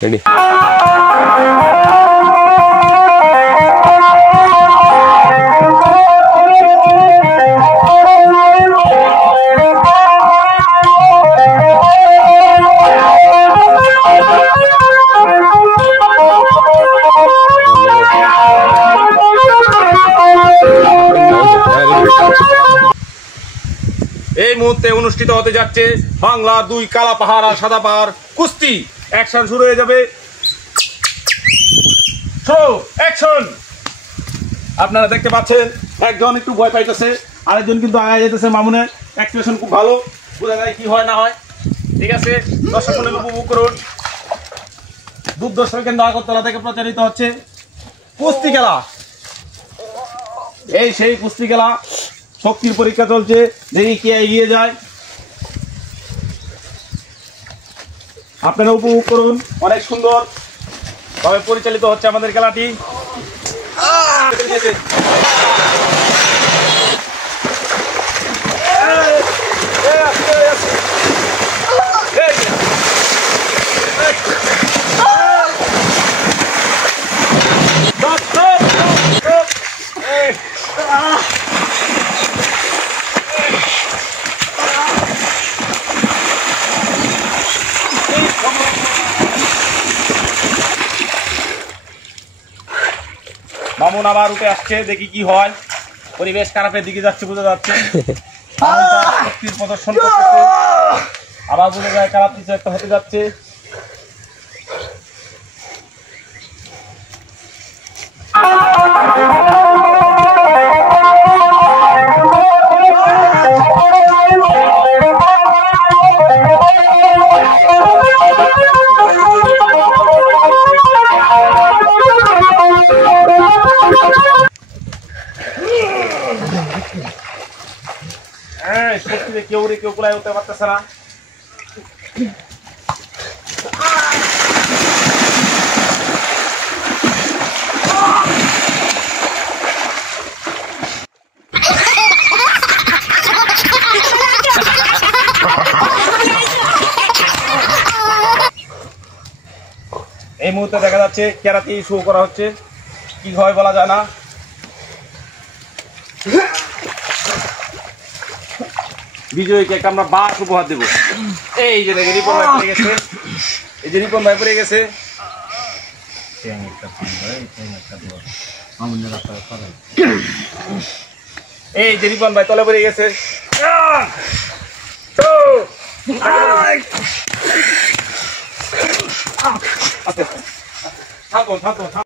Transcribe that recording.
Ready. এই মুহূর্তে অনুষ্ঠিত হতে যাচ্ছে বাংলা 2 কালা পাহাড় আর সাদা পাহাড় কুস্তি। অ্যাকশন শুরু হয়ে যাবে। অ্যাকশন। আপনারা দেখতে পাচ্ছেন একজন একটু ভয় পাইতেছে, আরেকজন কিন্তু আগায় যেতেছে। মামুনের এক্সপ্রেশন খুব ভালো, বোঝা যায় কি হয় না হয়। ঠিক আছে, দর্শক মণ্ডলী উপভোগ করুন। দুর্দর্শন কেন্দ্র আগরতলা থেকে প্রচারিত হচ্ছে কুস্তি খেলা। এই সেই কুস্তি খেলা, শক্তির পরীক্ষা চলছে, দেখি কে এগিয়ে যায়। আপনারা উপভোগ করুন। অনেক সুন্দর ভাবে পরিচালিত হচ্ছে আমাদের খেলাটি। মামুন আবার উঠে আসছে, দেখি কি হয়। পরিবেশ খারাপের দিকে যাচ্ছে, বোঝা যাচ্ছে। শক্তির প্রদর্শন করতেছে, আবার বোঝা যায় খারাপ কিছু একটা হতে যাচ্ছে। শক্তিতে কেউ কোলায় উঠতে পারতেছে না। এই মুহূর্তে দেখা যাচ্ছে ক্যারাতে শো করা হচ্ছে, কি হয় বলা যায় না। বিজয়ীকে একটা আমরা বাস উপহার দেবো। এই যে দেখে রিপন ভাই পড়ে গেছে, এই যে রিপন ভাই পড়ে গেছে। এই যে রিপন ভাই তলে পড়ে গেছে। থাকো থাকো।